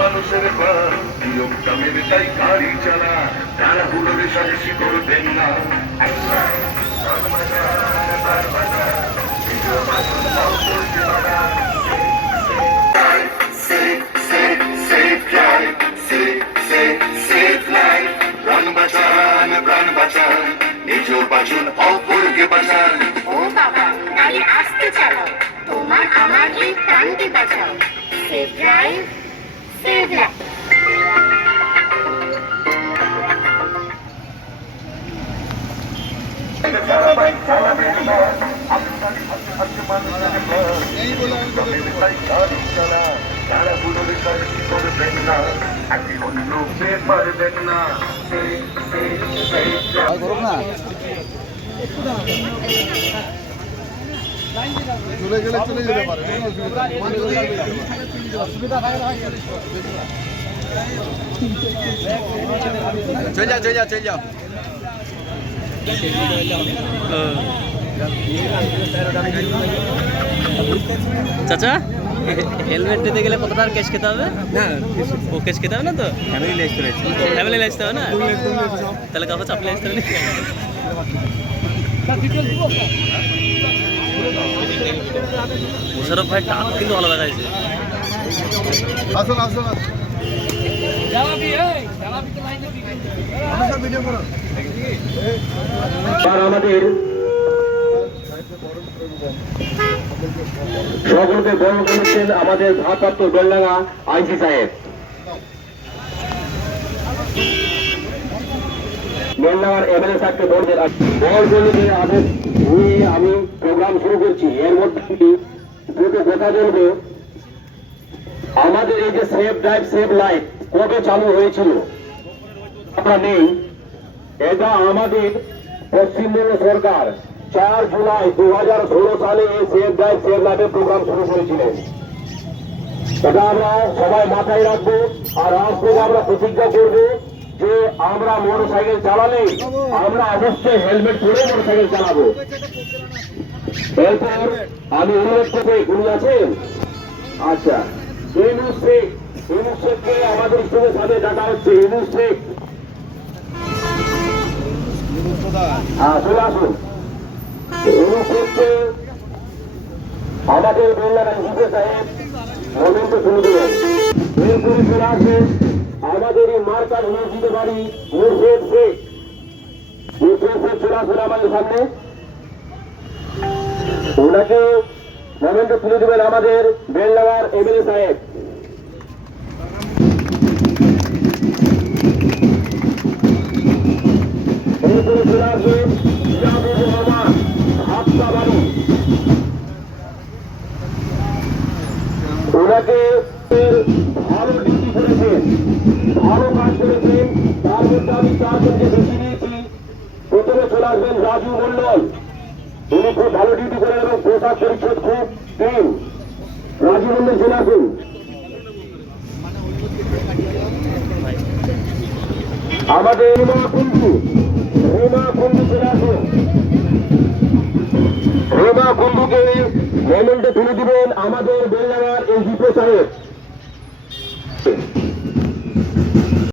মানুষের নিয়মটা মেনে তাই গাড়ি চালা তারা হুলো রেশারেশি করবেন না প্রাণ নিজ অপরকে বাঁচান ও বাবা গাড়ি আসতে চালাও। তোমার আমার এই প্রাণকে বাঁচাও। সেফ ড্রাইভ সেভ লাইফ তারা রেশারেশি করবেন না একই অন্য পারবেন না। চলে গেলে চলে যেতে পারে। চল যাও চল যাও চল যাও। চাচা হেলমেট দিতে গেলে কত টাকার ক্যাশ খেতে হবে? না ও ক্যাশ খেতে হবে না তো? ফ্যামিলি ফ্যামিলি আসতে হবে না? তাহলে কাপড় চাপলে আসতে হবে মুশারফ ভাই টাক কিন্তু ভালো দেখাইছে আসুন আসুন আসুন। আমাদের ভিডিও করো আর আমাদের সকলকে বরণ করেছেন আমাদের ভারপ্রাপ্ত বেলডাঙ্গা আইসি সাহেব বেলডাঙ্গার এমএলএ সাহেবকে বলতে বল বলিতে আদেশ নিয়ে আমি প্রোগ্রাম শুরু করছি, এর মধ্যে দুটো কথা বলব? আমাদের এই যে সেফ ড্রাইভ সেভ লাইফ কবে চালু হয়েছিল? নেই। এটা আমাদের পশ্চিমবঙ্গ সরকার চার জুলাই দু হাজার ষোলো সালে এই সেফ ড্রাইভ সেভ লাইফের প্রোগ্রাম শুরু করেছিলেন এটা আমরা সবাই মাথায় রাখব আর আজ আমরা প্রতিজ্ঞা করব আমরা মোটর সাইকেল চালালে আমরা অবশ্যই হেলমেট পরে মোটর সাইকেল চালাবো। এরপর আমি অনুরোধ করব গুলি আছেন? আচ্ছা আমাদের সাথে ডাকা হচ্ছে হ্যাঁ আমাদের বেল্লার জিপে সাহেব শুনে দেবেন। এরপরে চলে আসবেন আমাদের এই মার্কাজ মসজিদে বাড়ি মুর্শেদ শেখ মুর্শেদ শেখ চলে আসুন আমাদের সামনে। ওনাকে মোমেন্টে তুলে দেবেন আমাদের বেলডাঙ্গার এমএলএ সাহেব। এরপরে চলে আসবেন ওনাকে ভালো ডিউটি করেছেন ভালো কাজ করেছেন তার মধ্যে আমি চারজনকে বেছে নিয়েছি প্রথমে চলে আসবেন রাজু মন্ডল উনি খুব ভালো ডিউটি করেন এবং পোশাক পরিচ্ছদ খুব ক্লিন রাজু মন্ডল চলে আসুন। আমাদের রিমা কুন্ডু রিমা কুন্ডু চলে আসুন। রিমা কুন্ডুকে মোমেন্টে তুলে দিবেন আমাদের বেলডাঙ্গার এই জিপে সাহেব sin.